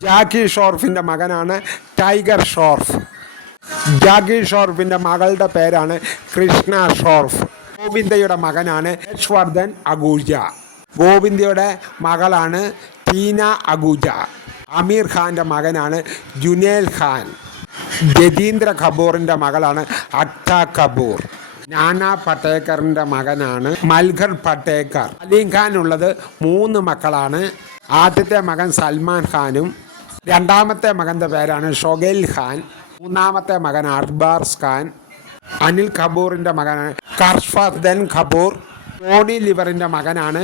ജാക്കി ഷോർഫിൻ്റെ മകനാണ് ടൈഗർ ഷോർഫ്. ജാക്കി ഷോർഫിൻ്റെ മകളുടെ പേരാണ് കൃഷ്ണ ഷോർഫ്. ഗോവിന്ദയുടെ മകനാണ് യശ്വർദ്ധൻ അഗൂജ. ഗോവിന്ദയുടെ മകളാണ് ടീന അഗൂജ. അമീർ ഖാൻ്റെ മകനാണ് ജുനേൽ ഖാൻ. ജതീന്ദ്ര കപൂറിൻ്റെ മകളാണ് അക്ത കപൂർ. നാനാ പട്ടേക്കറിൻ്റെ മകനാണ് മൽഘർ പട്ടേക്കർ. സലീം ഖാൻ ഉള്ളത് 3 മക്കളാണ്. ആദ്യത്തെ മകൻ സൽമാൻ ഖാനും രണ്ടാമത്തെ മകൻ്റെ പേരാണ് ഷൊഗൈൽ ഖാൻ. മൂന്നാമത്തെ മകൻ അർബാസ് ഖാൻ. അനിൽ കപൂറിൻ്റെ മകനാണ് ഹർഷവർദ്ധൻ കപൂർ. ടോണി ലിവറിൻ്റെ മകനാണ്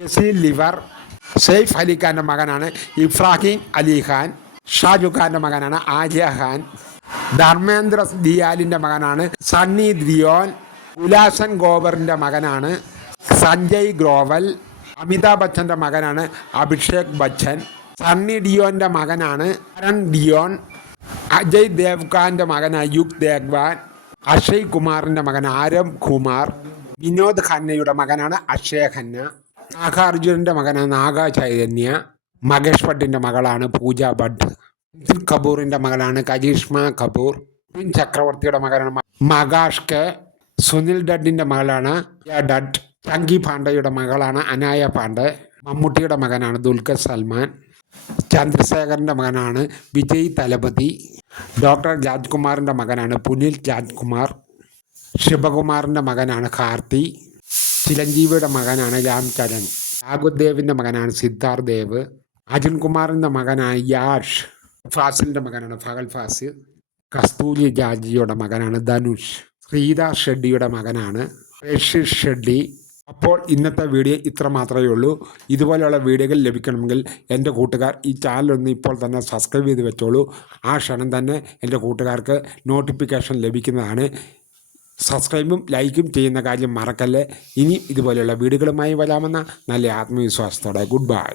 ജസീൽ ലിവർ. സെയ്ഫ് അലി ഖാൻ്റെ മകനാണ് ഇബ്രാഹിം അലി ഖാൻ. ഷാജു ഖാൻ്റെ മകനാണ് ആര്യ ഖാൻ. ധർമ്മേന്ദ്ര ദിയാലിൻ്റെ മകനാണ് സണ്ണി ദിയോൻ. ഉലാസൻ ഗോവറിൻ്റെ മകനാണ് സഞ്ജയ് ഗ്രോവൽ. അമിതാഭ് ബച്ചൻ്റെ മകനാണ് അഭിഷേക് ബച്ചൻ. സണ്ണി ഡിയോൻ്റെ മകനാണ് കരൺ ഡിയോൺ. അജയ് ദേവ്ഗാൻ്റെ മകനാണ് യുഗ് ദേവ്ഗാൻ. അക്ഷയ് കുമാറിൻ്റെ മകൻ ആരവ് കുമാർ. വിനോദ് ഖന്നയുടെ മകനാണ് അക്ഷയ് ഖന്ന. നാഗാർജുനൻ്റെ മകനാണ് നാഗ ചൈതന്യ. മഹേഷ് ഭട്ടിൻ്റെ മകളാണ് പൂജ ഭട്ട്. നിതിൻ കപൂറിൻ്റെ മകളാണ് കരീഷ്മ കപൂർ. മിഥുൻ ചക്രവർത്തിയുടെ മകനാണ് മകാഷ് കെ. സുനിൽ ഡട്ടിൻ്റെ മകളാണ് ഡട്ട്. ചങ്കി പാണ്ഡെയുടെ മകളാണ് അനായ പാണ്ഡെ. മമ്മൂട്ടിയുടെ മകനാണ് ദുൽഖർ സൽമാൻ. ചന്ദ്രശേഖറിൻ്റെ മകനാണ് വിജയ് തലപതി. ഡോക്ടർ രാജ്കുമാറിൻ്റെ മകനാണ് പുനിൽ രാജ്കുമാർ. ശിവകുമാറിൻ്റെ മകനാണ് കാർത്തി. ചിരഞ്ജീവിയുടെ മകനാണ് രാം ചരൺ. രാഘുദേവിൻ്റെ മകനാണ് സിദ്ധാർത്ഥ് ദേവ്. അർജുൻ കുമാറിൻ്റെ മകനാണ് യാഷ്. ഫാസിലിൻ്റെ മകനാണ് ഫഹൽ ഫാസിൽ. കസ്തൂരി ജാജിയുടെ മകനാണ് ധനുഷ്. ശ്രീധർ ഷെഡ്ഡിയുടെ മകനാണ് യശിഷ് ഷെഡ്ഡി. അപ്പോൾ ഇന്നത്തെ വീഡിയോ ഇത്ര മാത്രമേ ഉള്ളൂ. ഇതുപോലെയുള്ള വീഡിയോകൾ ലഭിക്കണമെങ്കിൽ എൻ്റെ കൂട്ടുകാർ ഈ ചാനലൊന്ന് ഇപ്പോൾ തന്നെ സബ്സ്ക്രൈബ് ചെയ്ത് വെച്ചോളൂ. ആ ക്ഷണം തന്നെ എൻ്റെ കൂട്ടുകാർക്ക് നോട്ടിഫിക്കേഷൻ ലഭിക്കുന്നതാണ്. സബ്സ്ക്രൈബും ലൈക്കും ചെയ്യുന്ന കാര്യം മറക്കല്ലേ. ഇനി ഇതുപോലെയുള്ള വീഡിയോകളുമായി വരാമെന്ന നല്ല ആത്മവിശ്വാസത്തോടെ ഗുഡ് ബൈ.